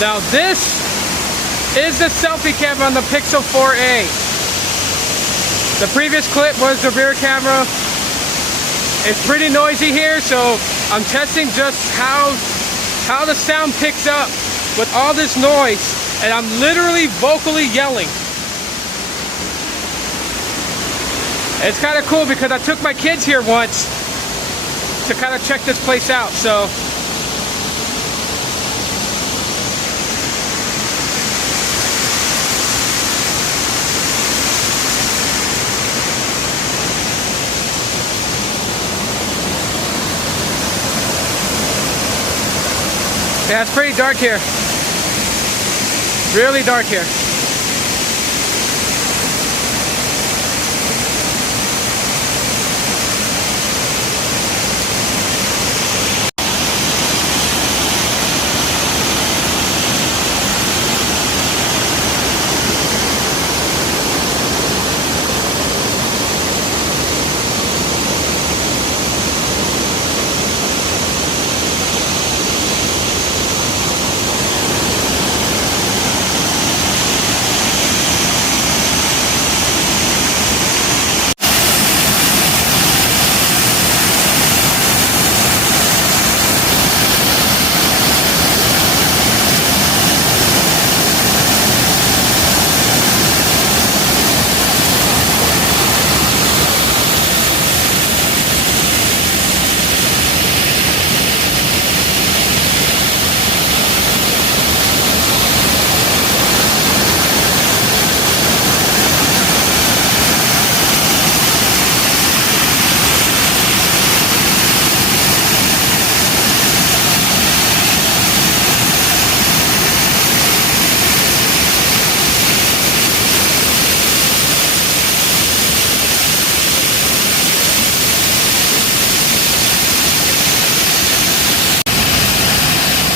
Now this is the selfie camera on the Pixel 4a. The previous clip was the rear camera. It's pretty noisy here, so I'm testing just how the sound picks up with all this noise, and I'm literally vocally yelling. It's kind of cool because I took my kids here once to kind of check this place out, so yeah, it's pretty dark here. Really dark here.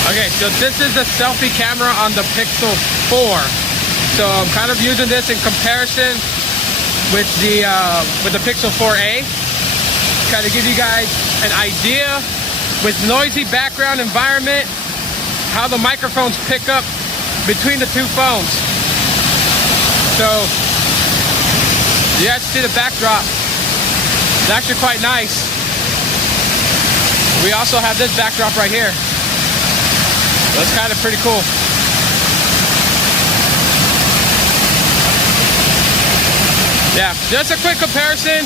Okay, so this is the selfie camera on the Pixel 4. So I'm kind of using this in comparison with the Pixel 4a. Kind of give you guys an idea with noisy background environment, how the microphones pick up between the two phones. So you guys see the backdrop. It's actually quite nice. We also have this backdrop right here. That's kind of pretty cool. Yeah, just a quick comparison.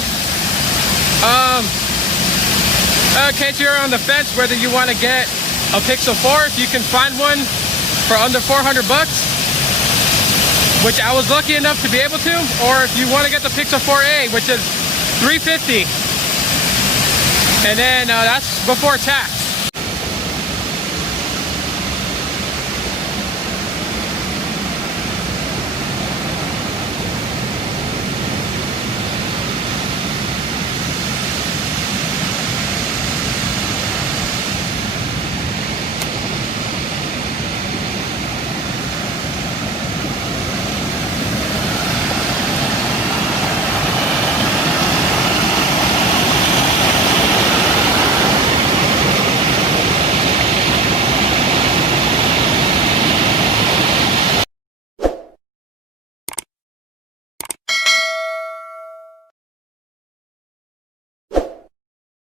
In case you're on the fence whether you want to get a Pixel 4, if you can find one for under 400 bucks, which I was lucky enough to be able to, or if you want to get the Pixel 4a, which is $350, and then that's before tax.